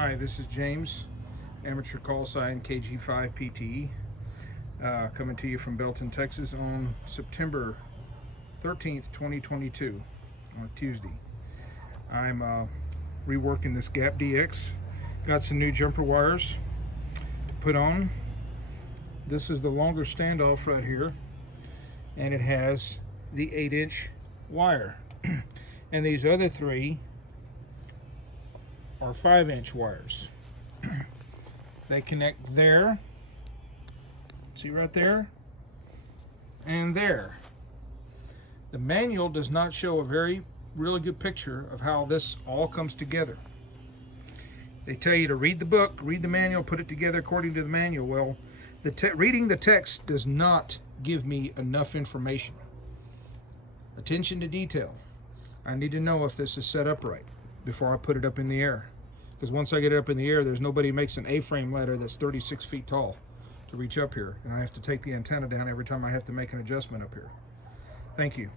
Hi, this is James, amateur call sign KG5 PTE, coming to you from Belton, Texas on September 13th, 2022, on a Tuesday. I'm reworking this Gap DX. Got some new jumper wires to put on. This is the longer standoff right here, and it has the 8-inch wire. And these other three are 5-inch wires. They connect there, see right there, and there. The manual does not show a really good picture of how this all comes together. They tell you to read the book, read the manual, put it together according to the manual. Well, reading the text does not give me enough information. Attention to detail. I need to know if this is set up right before I put it up in the air. Because once I get it up in the air, there's nobody who makes an A-frame ladder that's 36 feet tall to reach up here. And I have to take the antenna down every time I have to make an adjustment up here. Thank you.